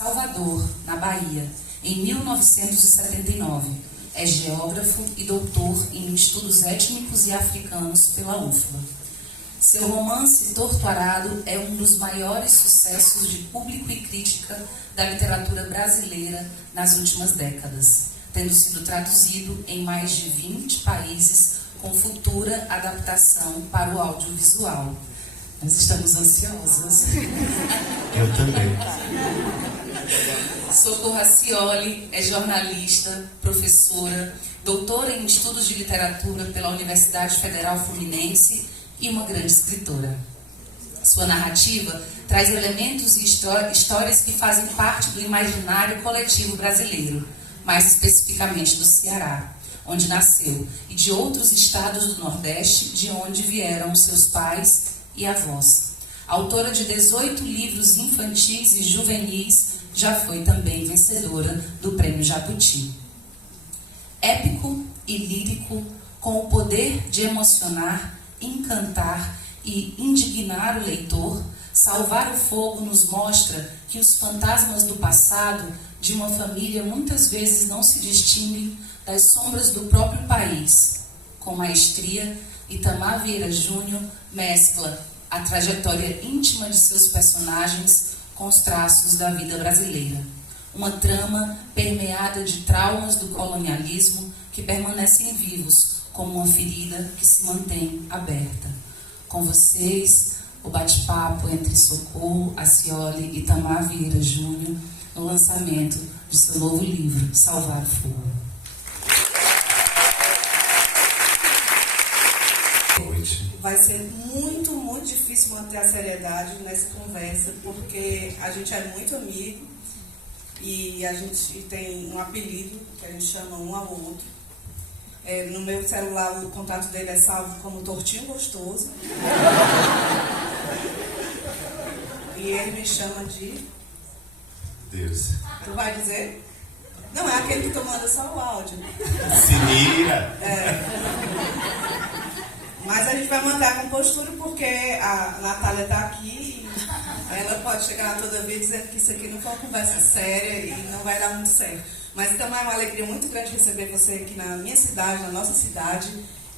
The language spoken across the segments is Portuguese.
Salvador, na Bahia, em 1979. É geógrafo e doutor em estudos étnicos e africanos pela UFBA. Seu romance Torto Arado é um dos maiores sucessos de público e crítica da literatura brasileira nas últimas décadas, tendo sido traduzido em mais de 20 países com futura adaptação para o audiovisual. Nós estamos ansiosas. Eu também. Socorro Acioli é jornalista, professora, doutora em estudos de literatura pela Universidade Federal Fluminense e uma grande escritora. Sua narrativa traz elementos e histórias que fazem parte do imaginário coletivo brasileiro, mais especificamente do Ceará, onde nasceu, e de outros estados do Nordeste, de onde vieram seus pais e avós. Autora de 18 livros infantis e juvenis, já foi também vencedora do Prêmio Jabuti. Épico e lírico, com o poder de emocionar, encantar e indignar o leitor, Salvar o Fogo nos mostra que os fantasmas do passado de uma família muitas vezes não se distinguem das sombras do próprio país. Com maestria, Itamar Vieira Júnior mescla a trajetória íntima de seus personagens com os traços da vida brasileira. Uma trama permeada de traumas do colonialismo que permanecem vivos como uma ferida que se mantém aberta. Com vocês, o bate-papo entre Socorro Acioli e Itamar Vieira Júnior no lançamento de seu novo livro, Salvar o Fogo. Vai ser muito, muito difícil manter a seriedade nessa conversa, porque a gente é muito amigo e a gente tem um apelido que a gente chama um ao outro. No meu celular o contato dele é salvo como Tortinho Gostoso. E ele me chama de... Deus. Tu vai dizer? Não, é aquele que tu manda só o áudio. Se mira. Mas a gente vai manter a compostura porque a Natália está aqui e ela pode chegar toda vez dizendo que isso aqui não foi uma conversa séria e não vai dar muito certo. Mas também é uma alegria muito grande receber você aqui na minha cidade, na nossa cidade.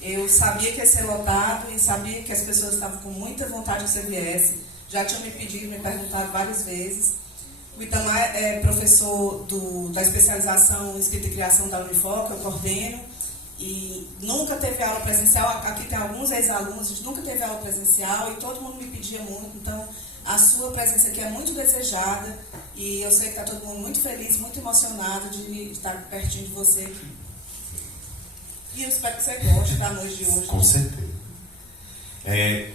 Eu sabia que ia ser lotado e sabia que as pessoas estavam com muita vontade que você viesse. Já tinham me pedido, me perguntado várias vezes. O Itamar é professor da especialização em escrita e criação da Unifor, que eu coordeno. E nunca teve aula presencial, aqui tem alguns ex-alunos, a gente nunca teve aula presencial e todo mundo me pedia muito, então a sua presença aqui é muito desejada e eu sei que está todo mundo muito feliz, muito emocionado de estar pertinho de você aqui. E eu espero que você goste da noite de hoje. Com certeza.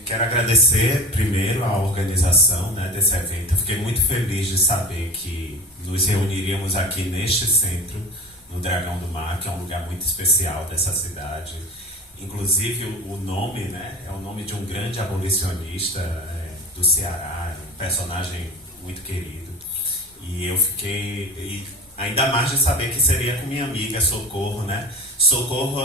Quero agradecer primeiro a organização, né, desse evento. Eu fiquei muito feliz de saber que nos reuniríamos aqui neste centro, no Dragão do Mar, que é um lugar muito especial dessa cidade. Inclusive o nome, né, é o nome de um grande abolicionista do Ceará, um personagem muito querido. E eu fiquei, ainda mais de saber que seria com minha amiga Socorro, né? Socorro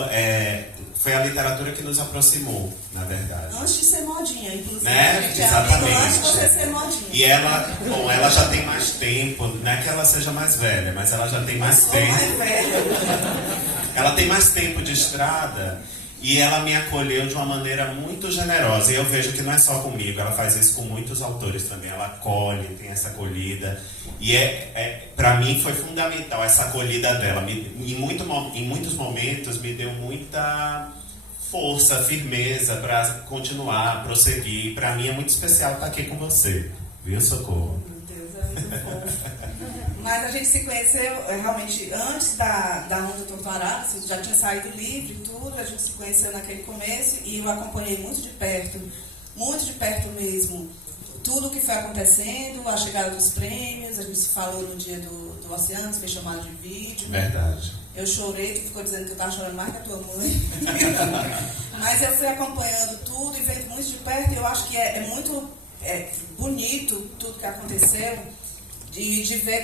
foi a literatura que nos aproximou, na verdade. Antes de ser modinha, inclusive. Né? Exatamente. Antes de você ser modinha. E ela já tem mais tempo, não é que ela seja mais velha, mas ela já tem mais tempo. Mais velha. Ela tem mais tempo de estrada e ela me acolheu de uma maneira muito generosa. E eu vejo que não é só comigo, ela faz isso com muitos autores também. Ela acolhe, tem essa acolhida. E para mim foi fundamental essa acolhida dela. Em muitos momentos me deu muita força, firmeza para continuar, prosseguir. Para mim é muito especial estar aqui com você. Viu, Socorro? Meu Deus, é muito fofo. Mas a gente se conheceu realmente antes da onda do Torto Arado, você já tinha saído livre e tudo, a gente se conheceu naquele começo e eu acompanhei muito de perto mesmo, tudo o que foi acontecendo, a chegada dos prêmios, a gente se falou no dia do Oceano, fez chamada de vídeo. Verdade. Eu chorei, tu ficou dizendo que eu estava chorando mais que a tua mãe. Mas eu fui acompanhando tudo e vendo muito de perto e eu acho que é muito bonito tudo que aconteceu, de ver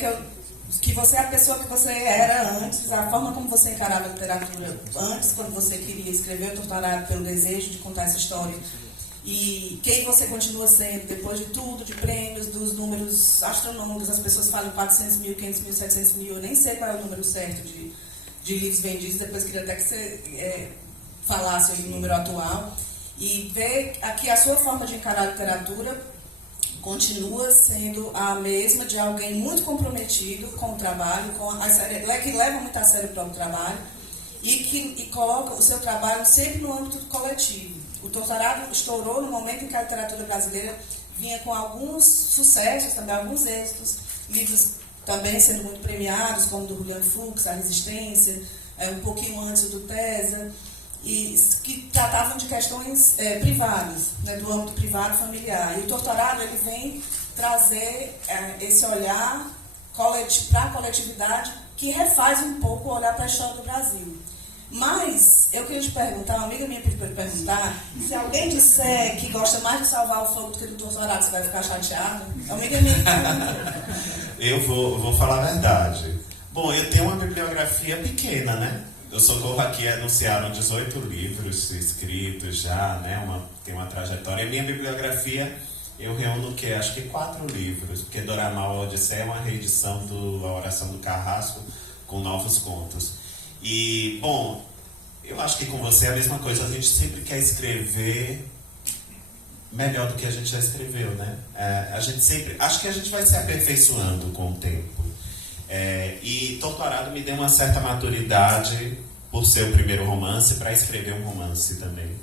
que você é a pessoa que você era antes, a forma como você encarava a literatura antes, quando você queria escrever o Torto Arado pelo desejo de contar essa história. e quem você continua sendo, depois de tudo, de prêmios, dos números astronômicos, as pessoas falam 400 mil, 500 mil, 700 mil, eu nem sei qual é o número certo de livros vendidos, depois queria até que você falasse o número atual, e ver aqui a sua forma de encarar a literatura continua sendo a mesma de alguém muito comprometido com o trabalho, que leva muito a sério o próprio trabalho, e coloca o seu trabalho sempre no âmbito coletivo. O Torturado estourou no momento em que a literatura brasileira vinha com alguns sucessos, também alguns êxitos, livros também sendo muito premiados, como o do Julian Fuchs, A Resistência, um pouquinho antes do Tesa, e que tratavam de questões privadas, né, do âmbito privado familiar. E o Torturado ele vem trazer esse olhar para a coletividade que refaz um pouco o olhar para a história do Brasil. Mas eu queria te perguntar, uma amiga minha pediu para perguntar, se alguém disser que gosta mais de Salvar o Fogo do que do Torturado, você vai ficar chateado? Uma amiga minha Eu vou falar a verdade. Bom, eu tenho uma bibliografia pequena, né? Eu Socorro aqui anunciaram 18 livros escritos já, né? Tem uma trajetória. A minha bibliografia, eu reúno acho que 4 livros, porque Doramal Odisseia é uma reedição A Oração do Carrasco com novos contos. E, bom, eu acho que com você é a mesma coisa. A gente sempre quer escrever melhor do que a gente já escreveu, né? Acho que a gente vai se aperfeiçoando com o tempo. E Torturado me deu uma certa maturidade por ser o primeiro romance para escrever um romance também,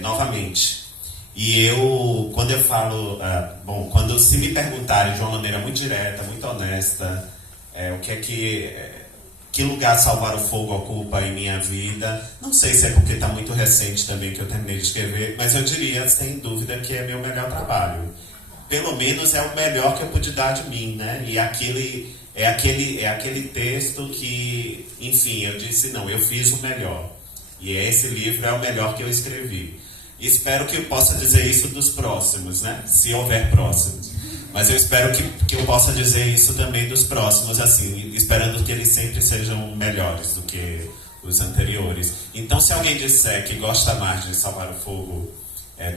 novamente. E quando eu falo, quando se me perguntarem de uma maneira muito direta, muito honesta, o que é que lugar Salvar o Fogo ocupa em minha vida, não sei se é porque está muito recente também que eu terminei de escrever, mas eu diria sem dúvida que é meu melhor trabalho. Pelo menos é o melhor que eu pude dar de mim, né? E aquele texto que, enfim, eu disse, não, eu fiz o melhor. E esse livro é o melhor que eu escrevi. Espero que eu possa dizer isso dos próximos, né? Se houver próximos. Mas eu espero que eu possa dizer isso também dos próximos, assim, esperando que eles sempre sejam melhores do que os anteriores. Então, se alguém disser que gosta mais de Salvar o Fogo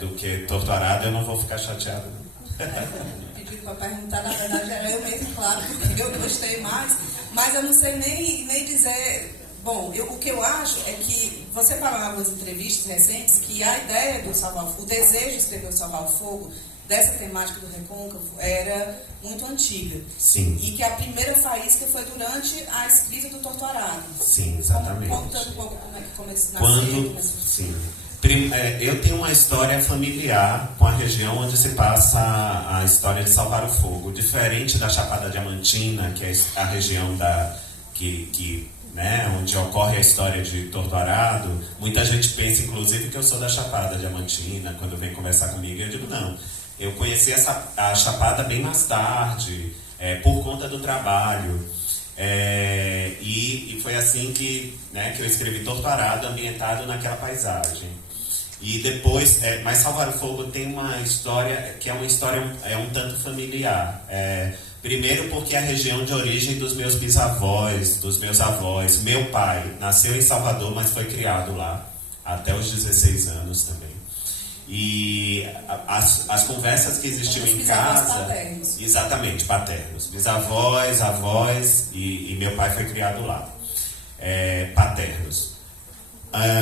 do que Torturado, eu não vou ficar chateado, não. Pedido para perguntar, na verdade era eu mesmo, claro, porque eu gostei mais, mas eu não sei nem dizer. Bom, o que eu acho é que você falou em algumas entrevistas recentes que a ideia do Salvar o Fogo, o desejo de escrever o Salvar o Fogo, dessa temática do Recôncavo, era muito antiga. Sim. E que a primeira faísca foi durante a escrita do Torturado. Sim, exatamente. Conta um pouco como é que nasceu. Sim. Eu tenho uma história familiar com a região onde se passa a história de Salvar o Fogo. Diferente da Chapada Diamantina, que é a região onde ocorre a história de Torturado, muita gente pensa, inclusive, que eu sou da Chapada Diamantina. Quando vem conversar comigo, eu digo, não. Eu conheci a Chapada bem mais tarde, por conta do trabalho. E foi assim que eu escrevi Torturado, ambientado naquela paisagem. E depois, mas Salvar o Fogo tem uma história que é uma história um tanto familiar. Primeiro porque é a região de origem dos meus bisavós, dos meus avós. Meu pai nasceu em Salvador, mas foi criado lá até os 16 anos também. E as conversas que existiam em casa... Paternos. Exatamente, paternos. Bisavós, avós, e meu pai foi criado lá. Paternos.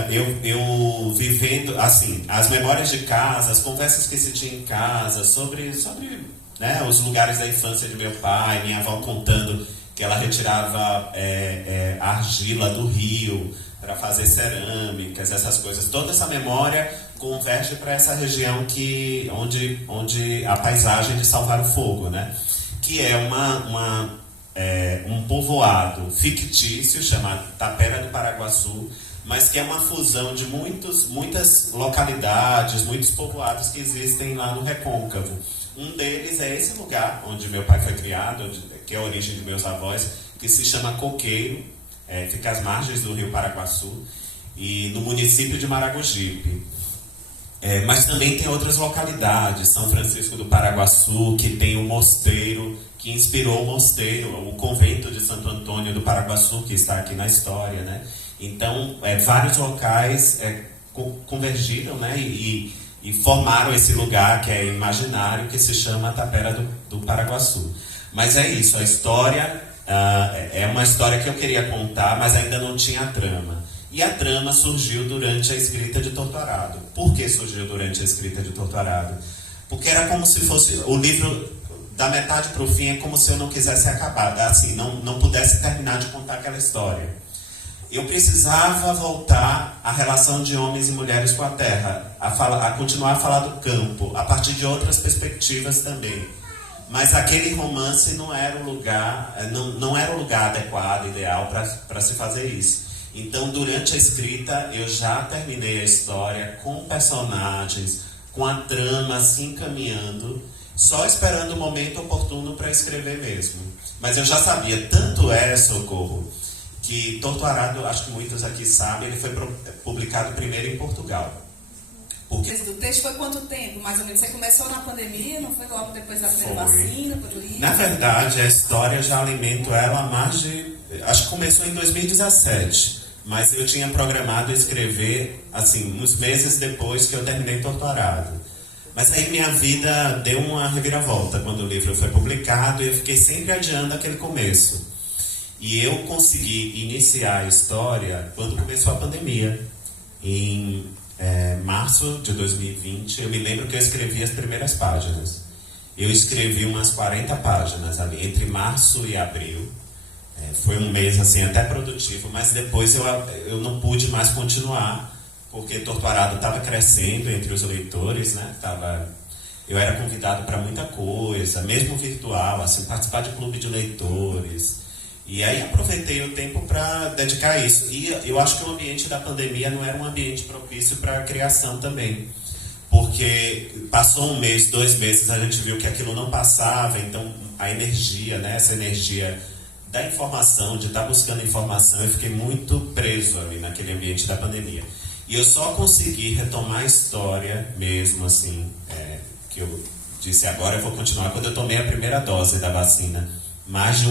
Eu vivendo, assim, as memórias de casa, as conversas que se tinha em casa sobre os lugares da infância de meu pai, minha avó contando que ela retirava argila do rio para fazer cerâmicas, essas coisas. Toda essa memória converge para essa região onde a paisagem de Salvar o Fogo, né? Que é um povoado fictício chamado Tapera do Paraguaçu, mas que é uma fusão de muitas localidades, muitos povoados que existem lá no Recôncavo. Um deles é esse lugar onde meu pai foi criado, que é a origem de meus avós, que se chama Coqueiro, fica às margens do rio Paraguaçu, e no município de Maragogipe. Mas também tem outras localidades, São Francisco do Paraguaçu, que tem um mosteiro, que inspirou o mosteiro, o convento de Santo Antônio do Paraguaçu, que está aqui na história, né? Então, vários locais convergiram, né? E e formaram esse lugar que é imaginário, que se chama Tapera do Paraguaçu. Mas é isso, a história é uma história que eu queria contar, mas ainda não tinha trama. E a trama surgiu durante a escrita de Torturado. Por que surgiu durante a escrita de Torturado? Porque era como se fosse o livro, da metade para o fim, é como se eu não quisesse acabar, assim, não pudesse terminar de contar aquela história. Eu precisava voltar à relação de homens e mulheres com a terra, a continuar a falar do campo, a partir de outras perspectivas também. Mas aquele romance não era o lugar, não era o lugar adequado, ideal para se fazer isso. Então, durante a escrita, eu já terminei a história com personagens, com a trama assim caminhando, só esperando o momento oportuno para escrever mesmo. Mas eu já sabia, tanto é, Socorro, que Torturado, acho que muitos aqui sabem, ele foi publicado primeiro em Portugal. Porque... O texto foi quanto tempo, mais ou menos? Você começou na pandemia, não foi logo depois da primeira vacina? Por aí? Na verdade, a história já alimento ela há mais de... Acho que começou em 2017, mas eu tinha programado escrever, assim, uns meses depois que eu terminei Torturado. Mas aí minha vida deu uma reviravolta quando o livro foi publicado e eu fiquei sempre adiando aquele começo. E eu consegui iniciar a história quando começou a pandemia. Em março de 2020, eu me lembro que eu escrevi as primeiras páginas. Eu escrevi umas 40 páginas ali, entre março e abril. Foi um mês assim, até produtivo, mas depois eu não pude mais continuar, porque Torturado estava crescendo entre os leitores, né? Eu era convidado para muita coisa, mesmo virtual, assim, participar de clube de leitores. E aí aproveitei o tempo para dedicar a isso. E eu acho que o ambiente da pandemia não era um ambiente propício para a criação também. Porque passou um mês, 2 meses, a gente viu que aquilo não passava, então a energia, né, essa energia da informação, de estar buscando informação, eu fiquei muito preso ali naquele ambiente da pandemia. E eu só consegui retomar a história mesmo, assim, que eu disse agora eu vou continuar quando eu tomei a primeira dose da vacina. Mais de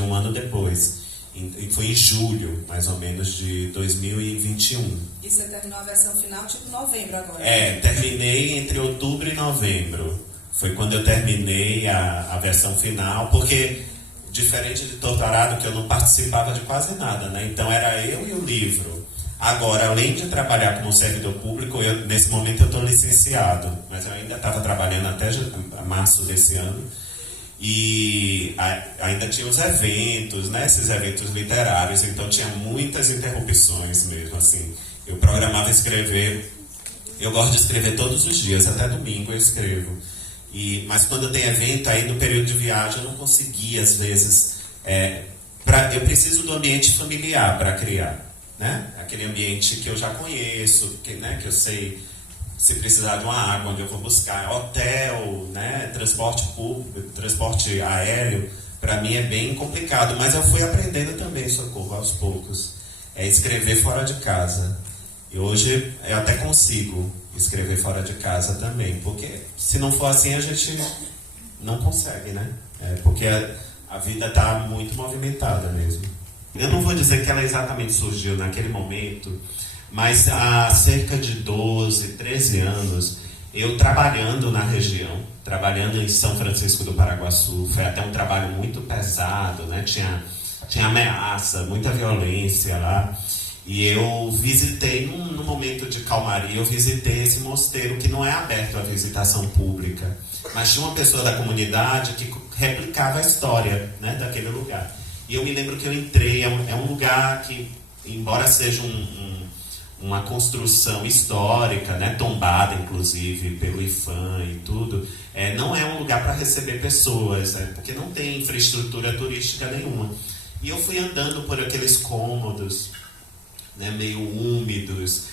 um ano depois. E foi em julho, mais ou menos, de 2021. E você terminou a versão final, tipo novembro agora? Terminei entre outubro e novembro. Foi quando eu terminei a versão final, porque, diferente de Torturado, que eu não participava de quase nada, né? Então era eu e o livro. Agora, além de trabalhar como servidor público, nesse momento eu estou licenciado, mas eu ainda estava trabalhando até março desse ano. E ainda tinha os eventos, né? Esses eventos literários, então tinha muitas interrupções mesmo, assim. Eu programava escrever, eu gosto de escrever todos os dias, até domingo eu escrevo. Mas quando tem evento, aí no período de viagem eu não conseguia, às vezes, eu preciso do ambiente familiar para criar, né? Aquele ambiente que eu já conheço, que eu sei... Se precisar de uma água, onde eu vou buscar, hotel, né, transporte público, transporte aéreo, para mim é bem complicado. Mas eu fui aprendendo também, Socorro, aos poucos. Escrever fora de casa. E hoje eu até consigo escrever fora de casa também, porque se não for assim a gente não consegue, né? Porque a vida está muito movimentada mesmo. Eu não vou dizer que ela exatamente surgiu naquele momento, mas há cerca de 12, 13 anos, eu trabalhando na região, trabalhando em São Francisco do Paraguaçu, foi até um trabalho muito pesado, né? Tinha ameaça, muita violência lá. E eu visitei, num momento de calmaria, eu visitei esse mosteiro que não é aberto à visitação pública, mas tinha uma pessoa da comunidade que replicava a história, né, daquele lugar. E eu me lembro que eu entrei, é um lugar que, embora seja uma construção histórica, né, tombada inclusive pelo IFAM e tudo, não é um lugar para receber pessoas, né, porque não tem infraestrutura turística nenhuma. E eu fui andando por aqueles cômodos, né, meio úmidos,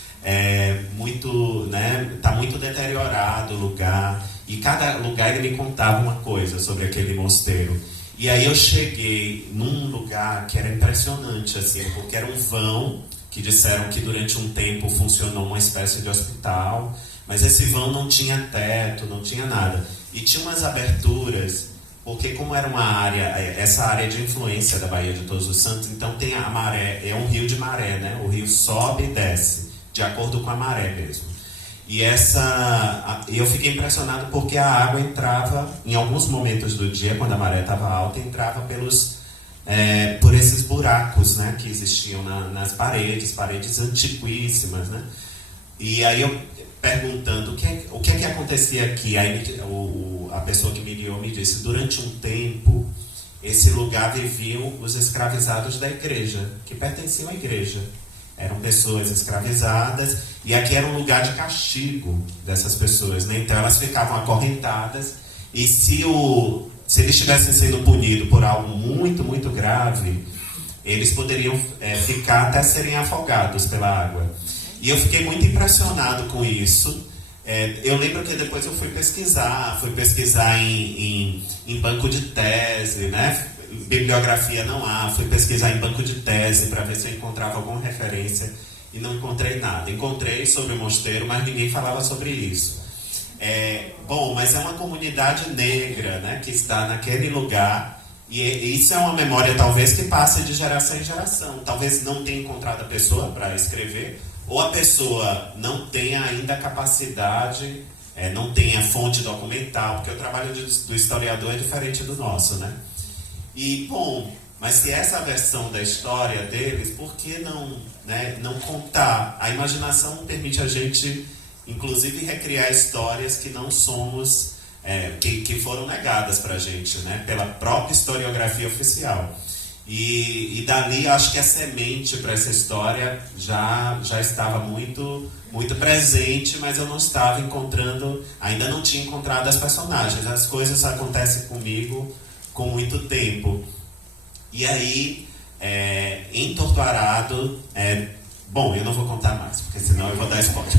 tá muito deteriorado o lugar, e cada lugar ele me contava uma coisa sobre aquele mosteiro. E aí eu cheguei num lugar que era impressionante, assim, porque era um vão, que disseram que durante um tempo funcionou uma espécie de hospital, mas esse vão não tinha teto, não tinha nada. E tinha umas aberturas, porque como era uma área, essa área de influência da Baía de Todos os Santos, então tem a maré, é um rio de maré, né? O rio sobe e desce, de acordo com a maré mesmo. E eu fiquei impressionado porque a água entrava, em alguns momentos do dia, quando a maré estava alta, entrava por esses buracos, né, que existiam nas paredes antiquíssimas, né? E aí eu perguntando o que acontecia aqui, aí a pessoa que me guiou me disse: durante um tempo, esse lugar viviam os escravizados da igreja, que pertenciam à igreja. Eram pessoas escravizadas, e aqui era um lugar de castigo dessas pessoas, né? Então elas ficavam acorrentadas, e se eles estivessem sendo punidos por algo muito, muito grave, eles poderiam ficar até serem afogados pela água. E eu fiquei muito impressionado com isso. Eu lembro que depois eu fui pesquisar em banco de tese, né? Bibliografia não há, fui pesquisar em banco de tese para ver se eu encontrava alguma referência e não encontrei nada. Encontrei sobre o mosteiro, mas ninguém falava sobre isso. Mas é uma comunidade negra, né, que está naquele lugar, e isso é uma memória talvez que passe de geração em geração. Talvez não tenha encontrado a pessoa para escrever, ou a pessoa não tenha ainda a capacidade, não tenha fonte documental, porque o trabalho do historiador é diferente do nosso, né? Mas se essa é a versão da história deles, por que não, né, não contar? A imaginação permite a gente, inclusive, recriar histórias que não somos, que foram negadas para a gente, né, pela própria historiografia oficial. E dali, acho que a semente para essa história já estava muito, muito presente, mas eu não estava ainda não tinha encontrado as personagens. As coisas acontecem comigo com muito tempo. E aí, em Torto Arado, eu não vou contar mais, porque senão eu vou dar spoiler.